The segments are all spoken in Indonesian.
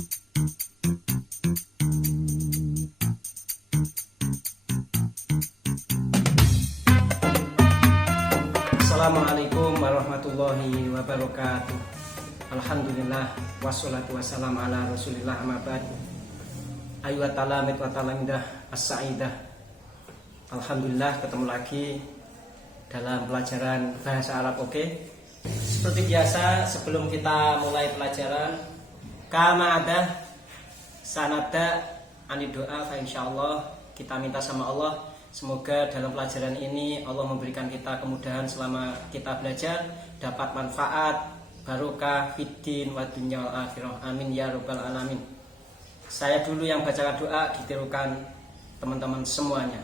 Assalamualaikum warahmatullahi wabarakatuh. Alhamdulillah wassalatu wassalamu ala rasulillah amma ba'd. Ayu talamit wa talamidah as-sa'idah. Alhamdulillah ketemu lagi dalam pelajaran bahasa Arab. Oke. Seperti biasa sebelum kita mulai pelajaran, kama ada sanada ani doa fa insyaallah kita minta sama Allah semoga dalam pelajaran ini Allah memberikan kita kemudahan selama kita belajar, dapat manfaat, barokah fiddin wa dunya wal akhirah. Amin ya rabbal alamin. Saya dulu yang bacakan doa, ditirukan teman-teman semuanya.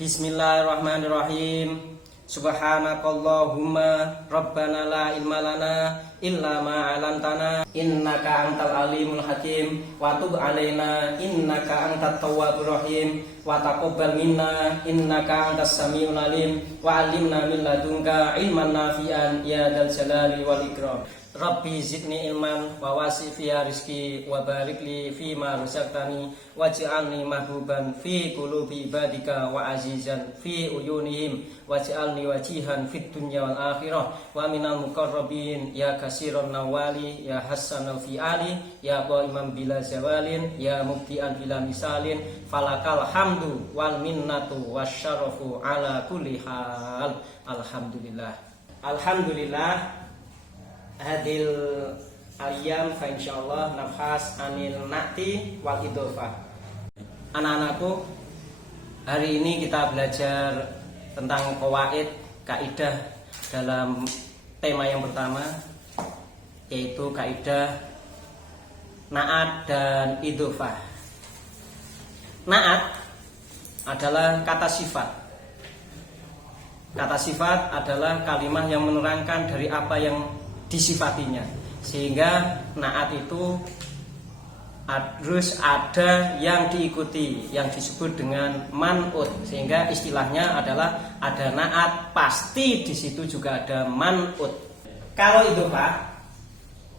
Bismillahirrahmanirrahim. Subhanakallahumma rabbana la ilma lana illa ma 'allamtana innaka antal alimul hakim wa tub 'alaina innaka antat tawwabur rahim wa taqabbal minna innaka antas samiul alim wa 'allimna min ladunka ilman nafi'an ya dzal jalali wal ikram. Rabbi zidni ilman wa wasi' fi rizqi wa barik li fi ma razaqtani waj'alni mahbuban fi qulubi ibadika wa azizan fi uyunihim waj'alni wajihan fid dunya wal akhirah wa minal muqarrabin ya kasiron nawali ya hasanal fi ali ya qaiman bila zawalin ya mubdian bila misalin falakal hamdu wal minnatu wasyarafu ala kulli hal. Alhamdulillah hadil aliyam fa insyaallah nafas anil na'ti wal idhofah. Anak-anakku, hari ini kita belajar tentang qawaid, kaidah dalam tema yang pertama, yaitu kaidah na'at dan idhofah. Na'at adalah kata sifat. Kata sifat adalah kalimat yang menerangkan dari apa yang disifatinya, sehingga naat itu harus ada yang diikuti yang disebut dengan man'ut, sehingga istilahnya adalah ada naat pasti di situ juga ada man'ut. Kalau idhofah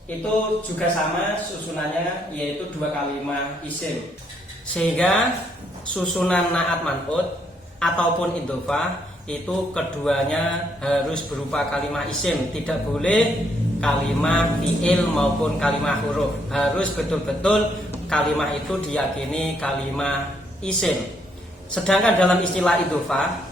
itu juga sama susunannya, yaitu dua kalimat isim, sehingga susunan naat man'ut ataupun idhofah itu keduanya harus berupa kalimat isim, tidak boleh kalimat fi'il maupun kalimat huruf. Harus betul-betul kalimat itu diyakini kalimat isim. Sedangkan dalam istilah idhofah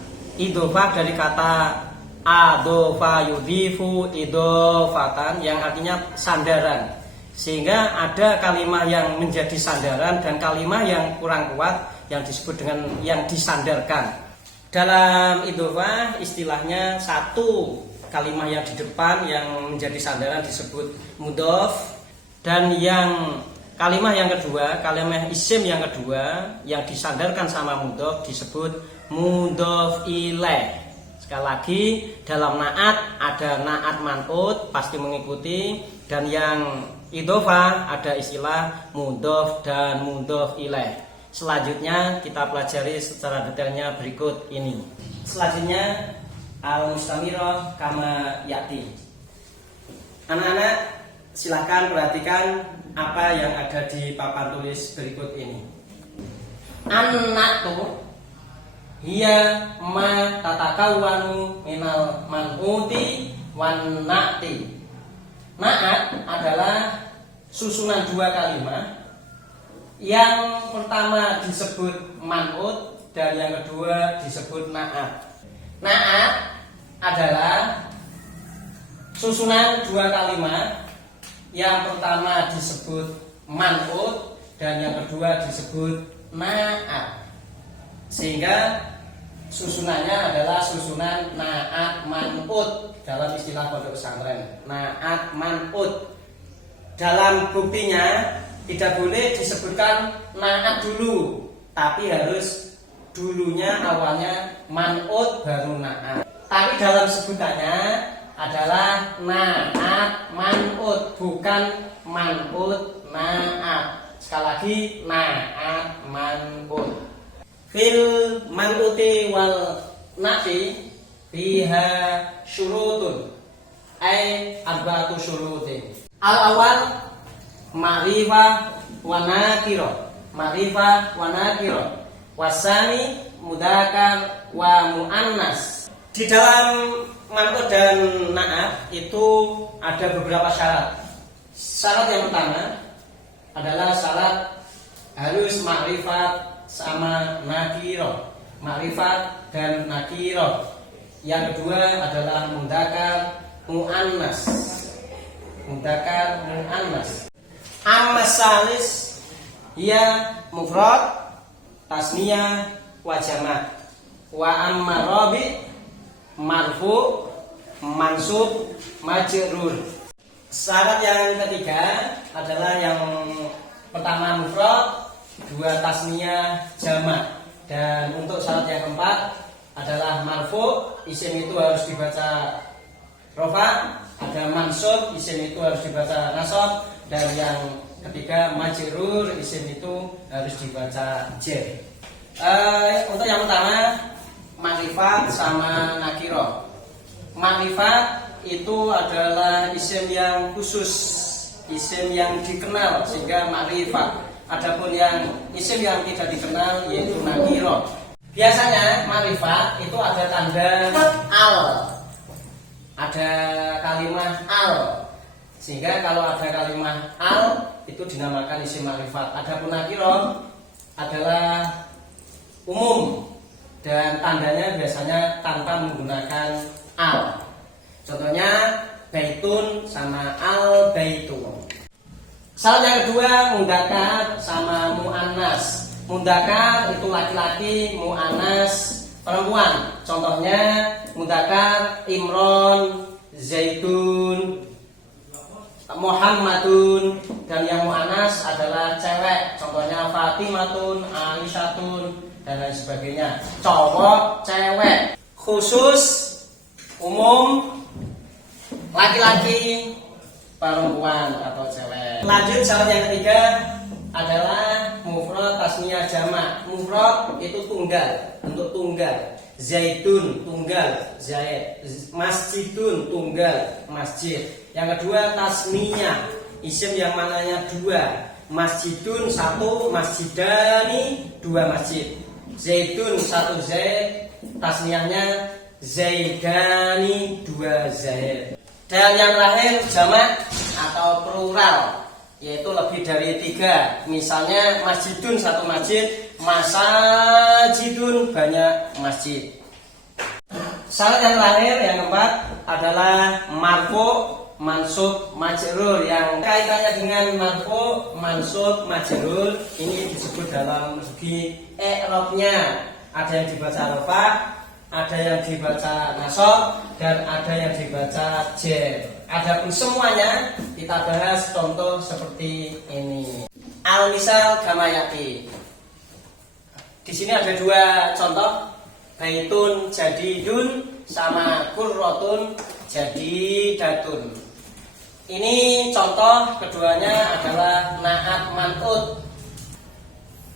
dari kata adhofa yudhifu idhofatan yang artinya sandaran. Sehingga ada kalimat yang menjadi sandaran dan kalimat yang kurang kuat yang disebut dengan yang disandarkan. Dalam idhofah istilahnya satu kalimat yang di depan yang menjadi sandaran disebut mudhof, dan yang kalimat yang kedua, kalimat isim yang kedua yang disandarkan sama mudhof disebut mudhof ilaih. Sekali lagi, dalam naat ada naat man'ut pasti mengikuti, dan yang idhofah ada istilah mudhof dan mudhof ilaih. Selanjutnya kita pelajari secara detailnya berikut ini. Selanjutnya al-mustamirah kama yati. Anak-anak silahkan perhatikan apa yang ada di papan tulis berikut ini. An-na'tu hiya ma tatakawwanu minal man'uti wan na'ti. Na'at adalah susunan dua kalimat. Yang pertama disebut man'ut dan yang kedua disebut na'at. Na'at adalah susunan dua kalimat. Yang pertama disebut man'ut dan yang kedua disebut na'at. Sehingga susunannya adalah susunan na'at man'ut dalam istilah pondok pesantren. Na'at man'ut. Dalam buktinya tidak boleh disebutkan na'at dulu, tapi harus dulunya awalnya man'ut baru na'at. Tapi dalam sebutannya adalah na'at man'ut, bukan man'ut na'at. Sekali lagi, na'at man'ut. Fil man'uti wal na'ti fiha syurutun ay arba'atu syurutin. Al-awal ma'rifah wa nakiro, ma'rifah wa nakiro, wasani mudzakkar wa muannas. Di dalam man'ut dan na'at itu ada beberapa syarat. Syarat yang pertama adalah syarat harus ma'rifat sama nakiro, ma'rifat dan nakiro. Yang kedua adalah mudzakkar muannas, mudzakkar muannas. Amma salis ya mufrad, tasniyah wa jama'. Wa amma rabi marfu, mansub, majrur. Syarat yang ketiga adalah yang pertama mufrad, dua tasniyah, jama'. Dan untuk syarat yang keempat adalah marfu, isim itu harus dibaca rofa, ada mansub, isim itu harus dibaca nasab, dan yang ketiga majrur, isim itu harus dibaca jar. Untuk yang pertama ma'rifat sama nakiro. Ma'rifat itu adalah isim yang khusus, isim yang dikenal sehingga ma'rifat. Adapun yang isim yang tidak dikenal yaitu nakiro. Biasanya ma'rifat itu ada tanda al, ada kalimat al, sehingga kalau ada kalimat al itu dinamakan isim ma'rifat. Adapun nakiro adalah umum dan tandanya biasanya tanpa menggunakan al. Contohnya baitun sama al baitu. Syarat yang kedua mudzakkar sama muannas. Mudzakkar itu laki-laki, muannas perempuan. Contohnya mudzakkar Imron, Zaitun, Muhammadun, dan yang muannas adalah cewek. Contohnya Fatimatun, Aisyatun, dan lain sebagainya. Cowok, cewek. Khusus, umum, laki-laki, perempuan atau cewek. Lanjut syarat yang ketiga adalah mufrad, tasniyah, jama'. Mufrad itu tunggal, untuk tunggal. Zaitun tunggal, zaid. Masjidun tunggal, masjid. Yang kedua tasniyah, isim yang mananya dua. Masjidun satu, masjidani dua masjid. Zaitun satu zaid, tasniyahnya zaidani dua zaid. Dan yang terakhir jamak atau plural, yaitu lebih dari tiga. Misalnya masjidun satu masjid, masajidun banyak masjid. Syarat yang terakhir yang keempat adalah marfu, mansub, majrur. Yang kaitannya dengan marfu, mansub, majrur ini disebut dalam segi i'rabnya. Ada yang dibaca rafa, ada yang dibaca nasab, dan ada yang dibaca jar. Adapun semuanya kita bahas contoh seperti ini. Al-misal gamayati. Di sini ada dua contoh, baitun jadidun sama qurratun jadidatun. Ini contoh keduanya adalah na'at man'ut.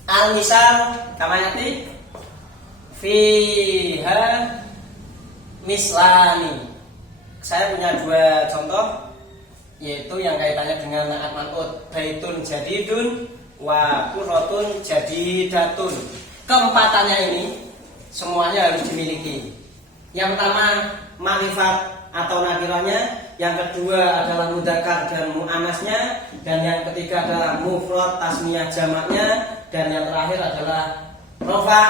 Al-misal gamayati fiha mislani. Saya punya dua contoh, yaitu yang kaitannya dengan na'at man'ut, baitun jadidun wa qurratun jadidatun. Keempatannya ini semuanya harus dimiliki. Yang pertama ma'rifat atau nakirahnya, yang kedua adalah mudzakkar dan muannasnya, dan yang ketiga adalah mufrad, tasniyah, jamaknya, dan yang terakhir adalah rafa,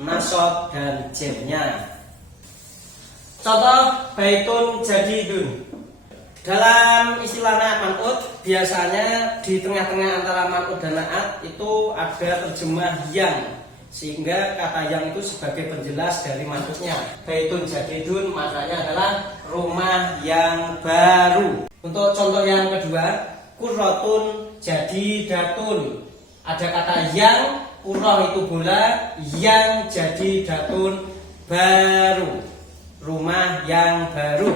nasab, dan jamnya. Contoh baitun jadidun. Dalam istilah na'at man'ut biasanya di tengah-tengah antara man'ut dan na'at itu ada terjemah yang, sehingga kata yang itu sebagai penjelas dari man'utnya. Baitun jadidun maknanya adalah rumah yang baru. Untuk contoh yang kedua, qurratun jadidatun. Ada kata yang, qurrah itu bola, yang jadidatun baru, rumah yang baru.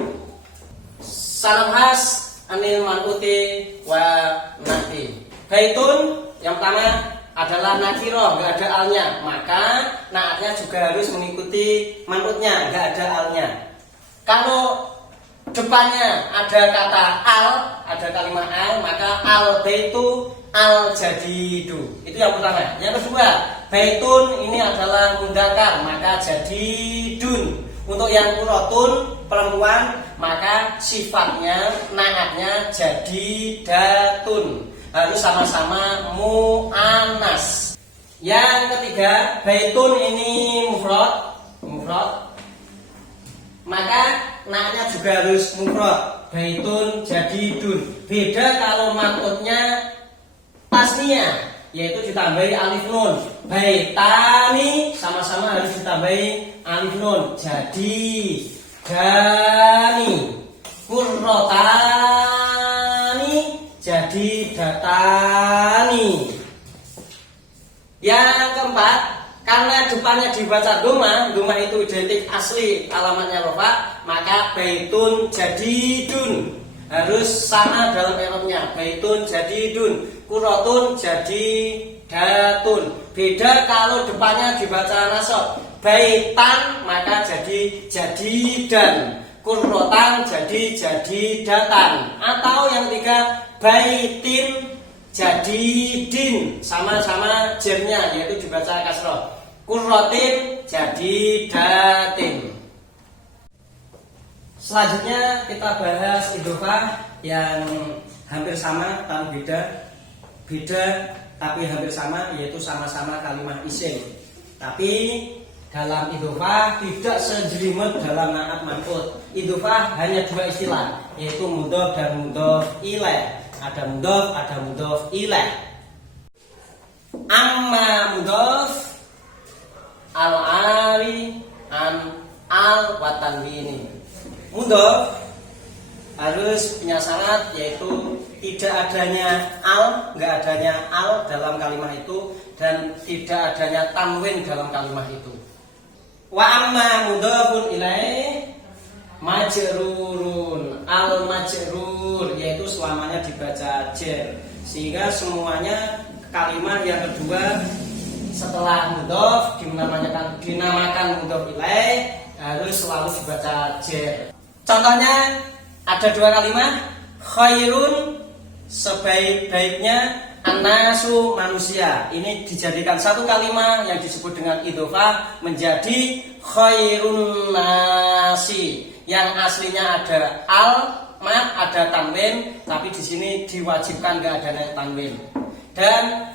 Salam khas anil man'uti wa nati. Baitun yang pertama adalah nakiro, nggak ada alnya, maka naatnya juga harus mengikuti man'utnya, nggak ada alnya. Kalau depannya ada kata al, ada kalimat al, maka al baitu al-jadidu. Itu yang pertama. Yang kedua, baitun ini adalah mudzakkar, maka jadidun. Untuk yang kurotun perempuan, maka sifatnya naatnya jadidatun. Harus sama-sama muannas. Yang ketiga, baitun ini mufrad, maka naatnya juga harus mufrad. Baitun jadidun. Beda kalau man'utnya tasniyah, yaitu ditambahi alif nun. Baitani sama-sama harus ditambahi alif nun. Jadi dani. Qurratani jadi datani. Yang keempat, karena depannya dibaca doma itu identik asli alamatnya rofa, maka baitun jadidun harus sama dalam i'rabnya. Baitun jadidun, qurratun jadidatun. Beda kalau depannya dibaca nasab. Baitan maka jadi jadidan, qurratan jadi jadidatan. Atau yang ketiga, baitin jadidin, sama-sama jernya yaitu dibaca kasroh. Qurratin jadidatin. Selanjutnya kita bahas idhofah yang hampir sama tapi beda tapi hampir sama, yaitu sama-sama kalimat isim. Tapi dalam idhofah tidak sejelimet dalam naat man'ut. Idhofah hanya dua istilah, yaitu mudhof dan mudhof ilaih. Ada mudhof, ada mudhof ilaih. Amma mudhof al-ari an al wa tanwini. Mudhof harus punya syarat, yaitu tidak adanya al, nggak adanya al dalam kalimat itu, dan tidak adanya tanwin dalam kalimat itu. Wa amma mudhofun ilaih majrurun, al majrur yaitu selamanya dibaca jar, sehingga semuanya kalimat yang kedua setelah mudhof dinamakan mudhof ilaih harus selalu dibaca jar. Contohnya ada dua kalimat, khairun sebaik-baiknya, an-nasu manusia. Ini dijadikan satu kalimat yang disebut dengan idhofah menjadi khairun nasi. Yang aslinya ada al, ada tanwin, tapi di sini diwajibkan nggak ada tanwin. Dan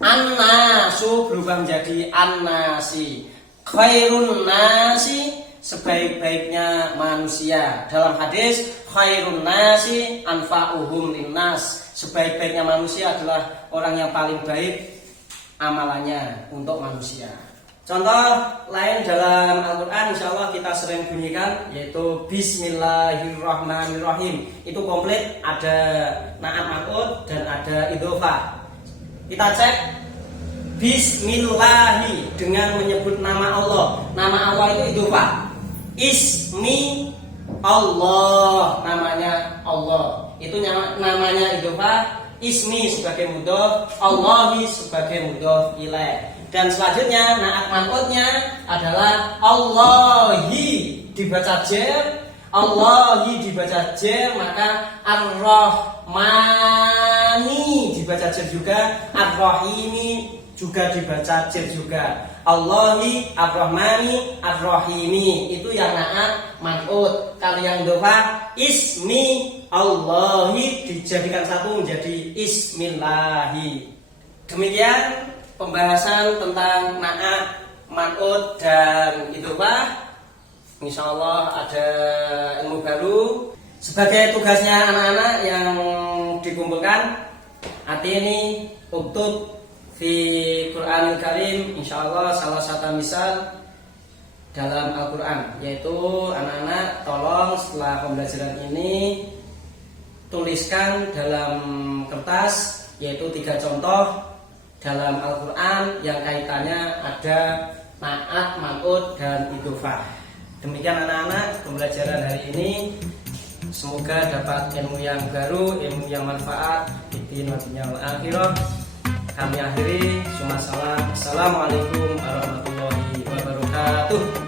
an-nasu berubah menjadi an-nasi. Khairun nasi sebaik-baiknya manusia. Dalam hadis khairun nasi anfa'uhum linnas. Sebaik-baiknya manusia adalah orang yang paling baik amalannya untuk manusia. Contoh lain dalam Al-Quran insyaallah kita sering bunyikan, yaitu Bismillahirrahmanirrahim. Itu komplit, ada naat man'ut dan ada idhofah. Kita cek Bismillahi dengan menyebut nama Allah. Nama Allah itu idhofah. Ismi Allah, namanya Allah. Itu namanya idhofah. Ismi sebagai mudhof, Allahi sebagai mudhof ilaih. Dan selanjutnya naat man'utnya adalah Allahi dibaca jar, Allahi dibaca jar, maka Ar-Rahmani dibaca jar juga, Ar-Rahimi juga dibaca jar juga. Allahi, Ar-Rahmani, Ar-Rahimi. Itu yang naat man'ut. Kalau yang idhofah, ismi Allahi dijadikan satu menjadi ismillahi. Demikian pembahasan tentang naat man'ut dan idhofah. Insyaallah ada ilmu baru. Sebagai tugasnya anak-anak yang dikumpulkan, hati ini uktub fi Qur'anil Karim, insyaallah salah satu misal dalam Al-Quran, yaitu anak-anak tolong setelah pembelajaran ini tuliskan dalam kertas, yaitu 3 contoh dalam Al-Quran yang kaitannya ada naat, man'ut dan idhofah. Demikian anak-anak pembelajaran hari ini. Semoga dapat ilmu yang baru, ilmu yang manfaat di dunia wal akhirah. Kami akhiri, assalamualaikum warahmatullahi wabarakatuh.